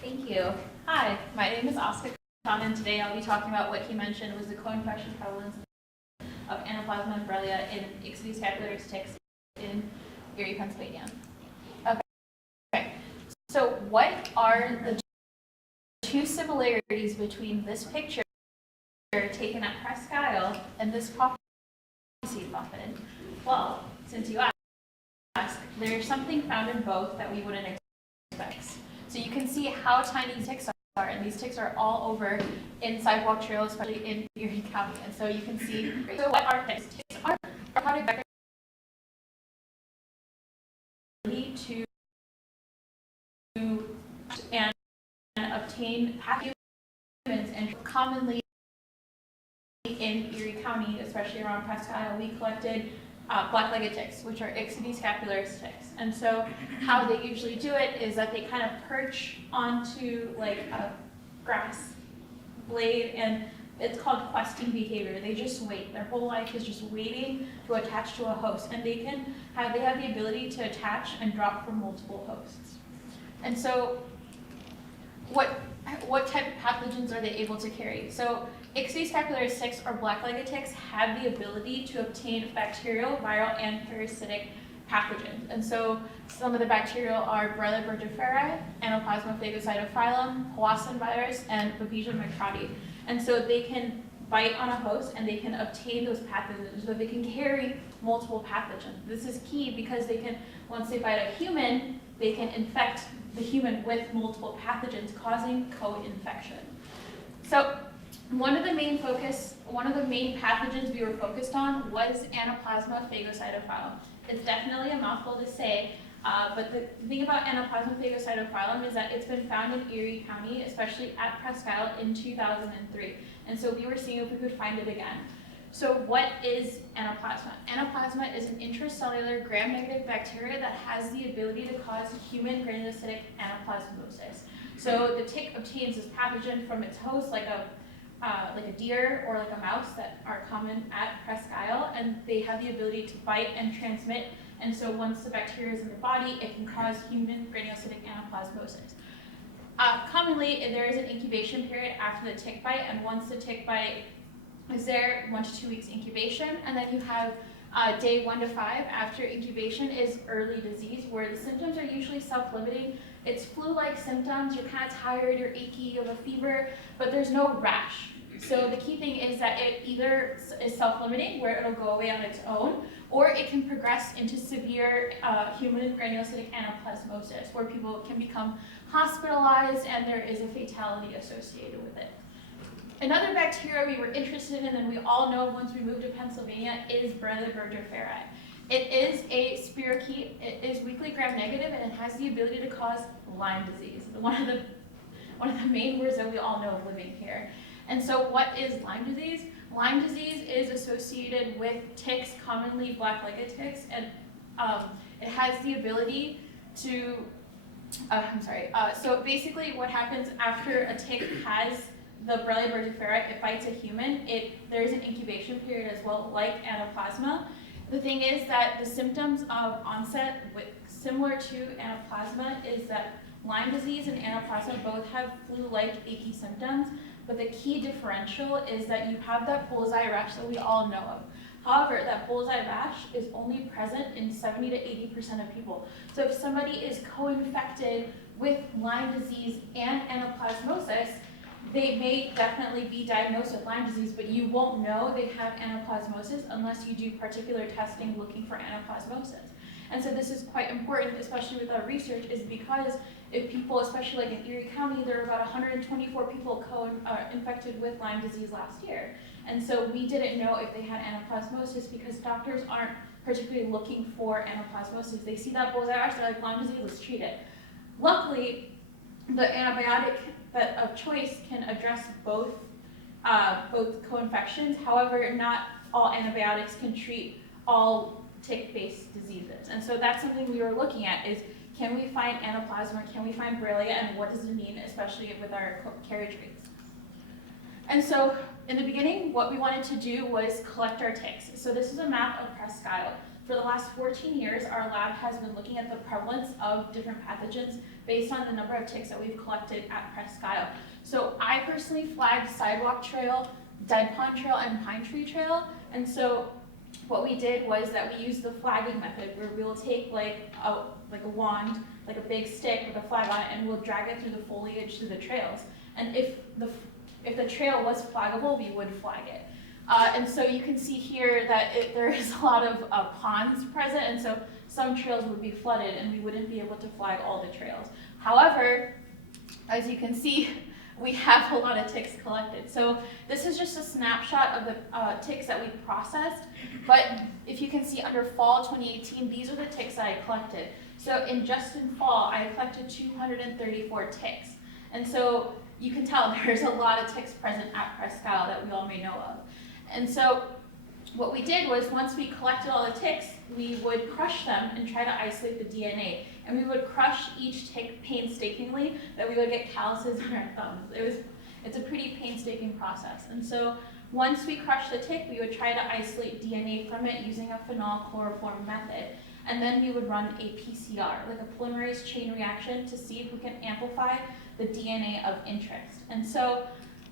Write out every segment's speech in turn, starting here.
Thank you. Hi, my name is Azka, and today I'll be talking about what he mentioned was the co-infection prevalence of Anaplasma and Borrelia in Ixodes scapularis ticks in Erie, Pennsylvania. Okay. So what are the two similarities between this picture taken at Presque and this poppy seed muffin? Well, since you asked, there's something found in both that we wouldn't expect. So you can see how tiny ticks are, and these ticks are all over in sidewalk trails, especially in Erie County. And so you can see, so what are ticks? Ticks are aquatic vectors to and obtain pathogens, and commonly in Erie County, especially around Presque, we collected black-legged ticks, which are Ixodes scapularis ticks. And so how they usually do it is that they kind of perch onto like a grass blade, and it's called questing behavior. They just wait. Their whole life is just waiting to attach to a host, and they have the ability to attach and drop from multiple hosts. And so what type of pathogens are they able to carry? So Ixodes scapularis ticks, or black-legged ticks, have the ability to obtain bacterial, viral, and parasitic pathogens. And so some of the bacterial are Borrelia burgdorferi, Anaplasma Phagocytophilum, Powassan virus, and Babesia microti. And so they can bite on a host and they can obtain those pathogens, so they can carry multiple pathogens. This is key because they can, once they bite a human, they can infect the human with multiple pathogens, causing co-infection. So one of the main pathogens we were focused on was Anaplasma Phagocytophilum. It's definitely a mouthful to say, but the thing about Anaplasma Phagocytophilum is that it's been found in Erie County, especially at Presque in 2003. And so we were seeing if we could find it again. So what is Anaplasma? Anaplasma is an intracellular gram-negative bacteria that has the ability to cause human granulocytic anaplasmosis. So the tick obtains this pathogen from its host, like a deer or like a mouse that are common at Presque, and they have the ability to bite and transmit. And so once the bacteria is in the body, it can cause human granulocytic anaplasmosis. Commonly, there is an incubation period after the tick bite, and once the tick bite is there, 1 to 2 weeks incubation, and then you have day 1 to 5 after incubation is early disease, where the symptoms are usually self-limiting. It's flu-like symptoms. You're kind of tired, you're achy, you have a fever, but there's no rash. So the key thing is that it either is self-limiting, where it'll go away on its own, or it can progress into severe human granulocytic anaplasmosis, where people can become hospitalized and there is a fatality associated with it. Another bacteria we were interested in, and we all know once we moved to Pennsylvania, is Borrelia burgdorferi. It is a spirochete. It is weakly gram-negative, and it has the ability to cause Lyme disease. One of the main words that we all know of living here. And so what is Lyme disease? Lyme disease is associated with ticks, commonly black-legged ticks, and it has the ability to, so basically what happens after a tick has the Borrelia burgdorferi, it bites a human, there's an incubation period as well, like Anaplasma. The thing is that the symptoms of onset, similar to Anaplasma, is that Lyme disease and Anaplasma both have flu-like achy symptoms, but the key differential is that you have that bullseye rash that we all know of. However, that bullseye rash is only present in 70 to 80% of people. So if somebody is co-infected with Lyme disease and anaplasmosis, they may definitely be diagnosed with Lyme disease, but you won't know they have anaplasmosis unless you do particular testing looking for anaplasmosis. And so this is quite important, especially with our research, is because if people, especially like in Erie County, there are about 124 people infected with Lyme disease last year. And so we didn't know if they had anaplasmosis because doctors aren't particularly looking for anaplasmosis. They see that bullseye rash, they're like, Lyme disease, let's treat it. Luckily, the antibiotic of choice can address both co-infections. However, not all antibiotics can treat all tick-based diseases. And so that's something we were looking at is, can we find Anaplasma, can we find Borrelia, and what does it mean, especially with our carriage rates? And so in the beginning, what we wanted to do was collect our ticks. So this is a map of Presque. For the last 14 years, our lab has been looking at the prevalence of different pathogens based on the number of ticks that we've collected at Presque. So I personally flagged Sidewalk Trail, Dead Pond Trail, and Pine Tree Trail. And so what we did was that we used the flagging method, where we'll take like a wand, like a big stick with a flag on it, and we'll drag it through the foliage to the trails. And if the trail was flaggable, we would flag it. And so you can see here that there is a lot of ponds present, and so some trails would be flooded and we wouldn't be able to flag all the trails. However, as you can see, we have a lot of ticks collected. So this is just a snapshot of the ticks that we processed, but if you can see under fall 2018, these are the ticks that I collected. So in fall, I collected 234 ticks. And so you can tell there's a lot of ticks present at Presque that we all may know of. And so what we did was, once we collected all the ticks, we would crush them and try to isolate the DNA. And we would crush each tick painstakingly, that we would get calluses on our thumbs. It's a pretty painstaking process. And so once we crushed the tick, we would try to isolate DNA from it using a phenol chloroform method. And then we would run a PCR, like a polymerase chain reaction, to see if we can amplify the DNA of interest. And so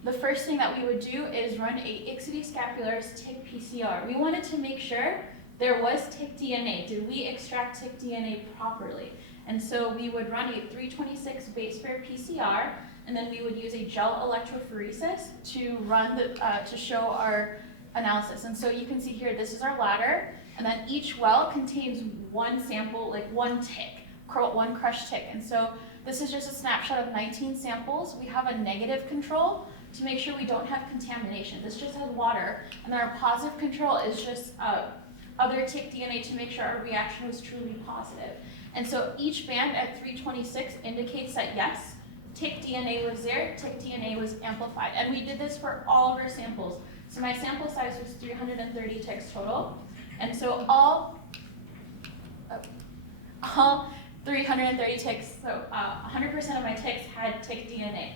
the first thing that we would do is run a Ixodes scapularis tick PCR. We wanted to make sure there was tick DNA. Did we extract tick DNA properly? And so we would run a 326 base pair PCR, and then we would use a gel electrophoresis to run to show our analysis. And so you can see here, this is our ladder, and then each well contains one sample, like one tick, one crushed tick. And so this is just a snapshot of 19 samples. We have a negative control to make sure we don't have contamination. This just has water, and then our positive control is just other tick DNA to make sure our reaction was truly positive. And so each band at 326 indicates that yes, tick DNA was there, tick DNA was amplified. And we did this for all of our samples. So my sample size was 330 ticks total. And so all 330 ticks, so 100% of my ticks had tick DNA.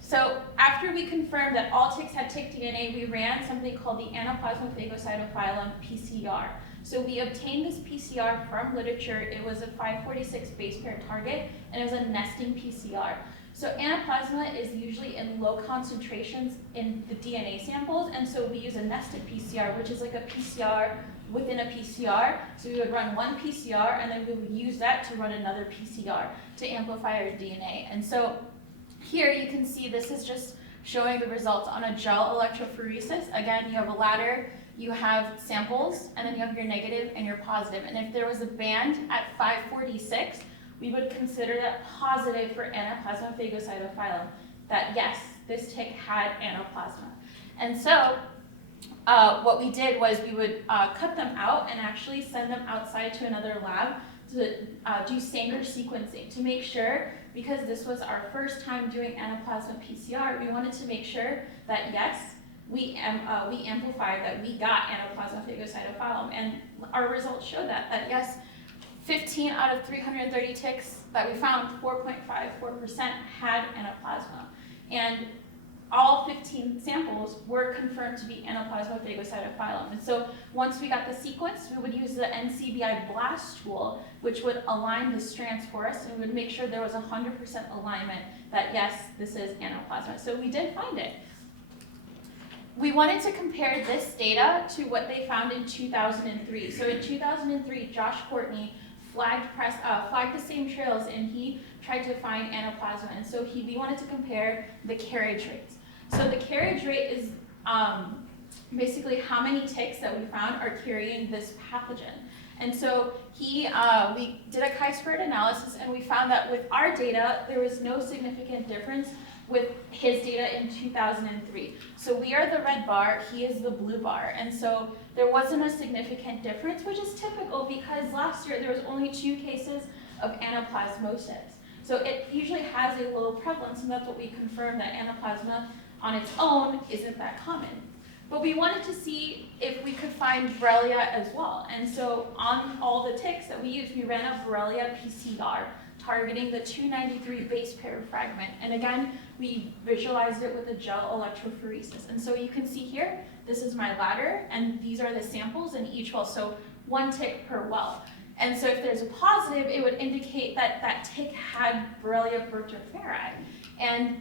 So after we confirmed that all ticks had tick DNA, we ran something called the Anaplasma Phagocytophilum PCR. So we obtained this PCR from literature. It was a 546 base pair target, and it was a nesting PCR. So Anaplasma is usually in low concentrations in the DNA samples, and so we use a nested PCR, which is like a PCR within a PCR. So we would run one PCR, and then we would use that to run another PCR to amplify our DNA. And so here you can see this is just showing the results on a gel electrophoresis. Again, you have a ladder, you have samples, and then you have your negative and your positive. And if there was a band at 546, we would consider that positive for Anaplasma Phagocytophilum, that yes, this tick had Anaplasma. And so what we did was we would cut them out and actually send them outside to another lab to do Sanger sequencing to make sure, because this was our first time doing Anaplasma PCR, we wanted to make sure that yes, we amplified, that we got Anaplasma Phagocytophilum, and our results showed that yes, 15 out of 330 ticks that we found, 4.54% had Anaplasma. And all 15 samples were confirmed to be Anaplasma Phagocytophilum. And so once we got the sequence, we would use the NCBI BLAST tool, which would align the strands for us, and we would make sure there was 100% alignment that yes, this is Anaplasma. So we did find it. We wanted to compare this data to what they found in 2003. So in 2003, Josh Courtney flagged the same trails, and he tried to find Anaplasma. And so we wanted to compare the carriage rates. So the carriage rate is basically how many ticks that we found are carrying this pathogen. And so we did a chi-squared analysis, and we found that with our data, there was no significant difference with his data in 2003. So we are the red bar, he is the blue bar. And so there wasn't a significant difference, which is typical because last year there was only 2 cases of anaplasmosis. So it usually has a low prevalence, and that's what we confirmed, that anaplasma on its own isn't that common. But we wanted to see if we could find Borrelia as well. And so on all the ticks that we used, we ran a Borrelia PCR targeting the 293 base pair fragment. And again, we visualized it with a gel electrophoresis. And so you can see here, this is my ladder, and these are the samples in each well, so 1 tick per well. And so if there's a positive, it would indicate that that tick had Borrelia burgdorferi. And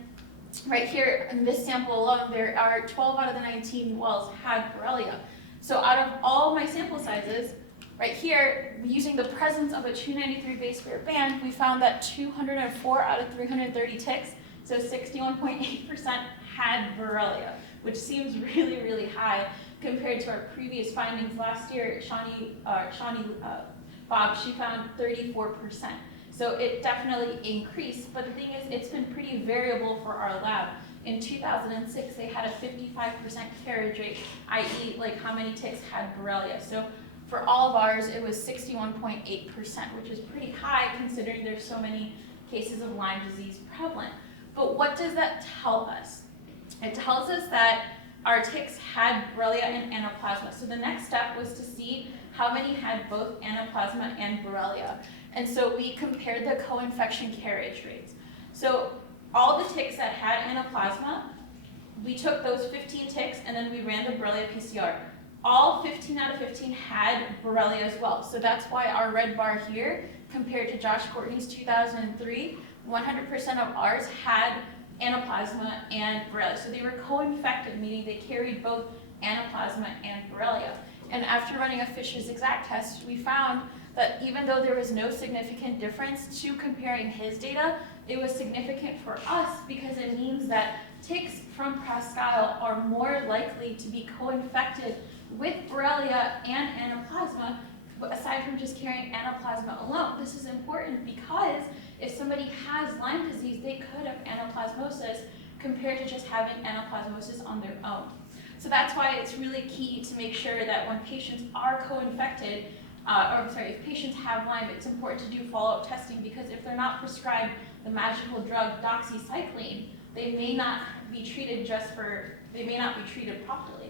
right here in this sample alone, there are 12 out of the 19 wells had Borrelia. So out of all my sample sizes, right here, using the presence of a 293 base pair band, we found that 204 out of 330 ticks, so 61.8% had Borrelia, which seems really, really high compared to our previous findings. Last year, Bob, she found 34%. So it definitely increased, but the thing is, it's been pretty variable for our lab. In 2006, they had a 55% carriage rate, i.e. like how many ticks had Borrelia. So for all of ours, it was 61.8%, which is pretty high considering there's so many cases of Lyme disease prevalent. But what does that tell us? It tells us that our ticks had Borrelia and Anaplasma. So the next step was to see how many had both Anaplasma and Borrelia. And so we compared the co-infection carriage rates. So all the ticks that had Anaplasma, we took those 15 ticks and then we ran the Borrelia PCR. All 15 out of 15 had Borrelia as well. So that's why our red bar here, compared to Josh Courtney's 2003, 100% of ours had Anaplasma and Borrelia. So they were co-infected, meaning they carried both Anaplasma and Borrelia. And after running a Fish's exact test, we found that even though there was no significant difference to comparing his data, it was significant for us because it means that ticks from Presque are more likely to be co-infected with Borrelia and Anaplasma, aside from just carrying Anaplasma alone. This is important because if somebody has Lyme disease, they could have Anaplasmosis compared to just having Anaplasmosis on their own. So that's why it's really key to make sure that when patients are co-infected, if patients have Lyme, it's important to do follow-up testing because if they're not prescribed the magical drug Doxycycline, they may not be treated properly.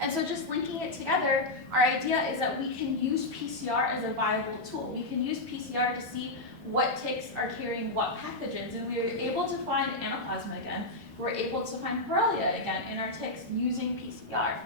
And so just linking it together, our idea is that we can use PCR as a viable tool. We can use PCR to see what ticks are carrying what pathogens, and we were able to find Anaplasma again. We're able to find Borrelia again in our ticks using PCR.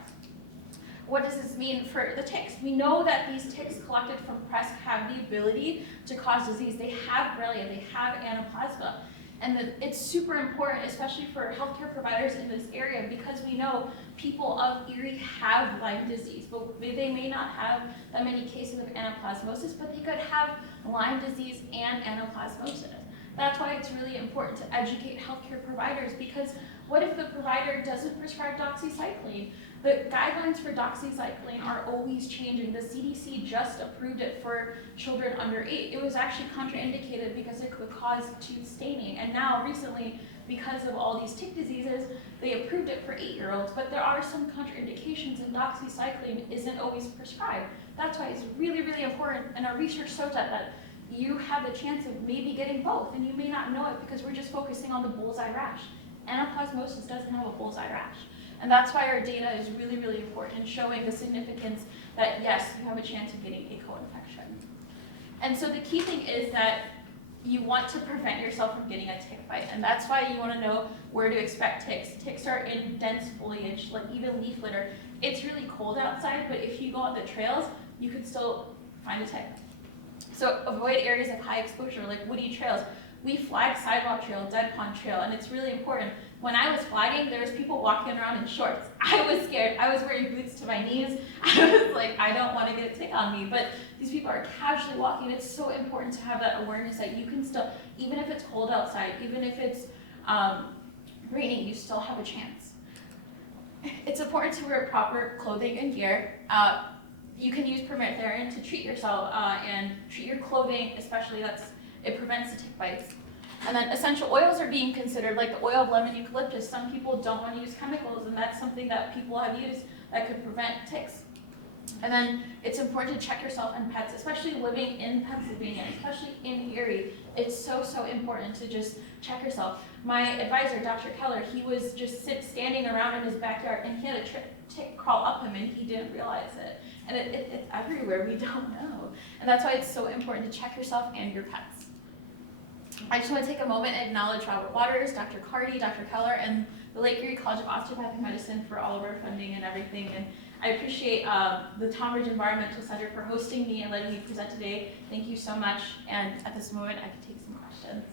What does this mean for the ticks? We know that these ticks collected from Presque have the ability to cause disease. They have Borrelia, they have Anaplasma. And it's super important, especially for healthcare providers in this area, because we know people of Erie have Lyme disease, but they may not have that many cases of anaplasmosis, but they could have Lyme disease and anaplasmosis. That's why it's really important to educate healthcare providers, because what if the provider doesn't prescribe doxycycline? The guidelines for doxycycline are always changing. The CDC just approved it for children under 8. It was actually contraindicated because it could cause tooth staining. And now recently, because of all these tick diseases, they approved it for 8-year-olds, but there are some contraindications and doxycycline isn't always prescribed. That's why it's really, really important, and our research shows that you have the chance of maybe getting both, and you may not know it because we're just focusing on the bullseye rash. Anaplasmosis doesn't have a bullseye rash. And that's why our data is really, really important in showing the significance that, yes, you have a chance of getting a co-infection. And so the key thing is that you want to prevent yourself from getting a tick bite. And that's why you want to know where to expect ticks. Ticks are in dense foliage, like even leaf litter. It's really cold outside, but if you go on the trails, you could still find a tick. So avoid areas of high exposure, like woody trails. We flag sidewalk trail, dead pond trail, and it's really important. When I was flagging, there was people walking around in shorts. I was scared. I was wearing boots to my knees. I was like, I don't want to get a tick on me. But these people are casually walking. It's so important to have that awareness that you can still, even if it's cold outside, even if it's raining, you still have a chance. It's important to wear proper clothing and gear. You can use permethrin to treat yourself and treat your clothing, especially it prevents the tick bites. And then essential oils are being considered, like the oil of lemon eucalyptus. Some people don't want to use chemicals, and that's something that people have used that could prevent ticks. And then it's important to check yourself and pets, especially living in Pennsylvania, especially in Erie. It's so, so important to just check yourself. My advisor, Dr. Keller, he was just standing around in his backyard and he had a tick crawl up him and he didn't realize it. And it's everywhere, we don't know. And that's why it's so important to check yourself and your pets. I just want to take a moment and acknowledge Robert Waters, Dr. Carty, Dr. Keller, and the Lake Erie College of Osteopathic Medicine for all of our funding and everything. And I appreciate the Tom Ridge Environmental Center for hosting me and letting me present today. Thank you so much. And at this moment, I can take some questions.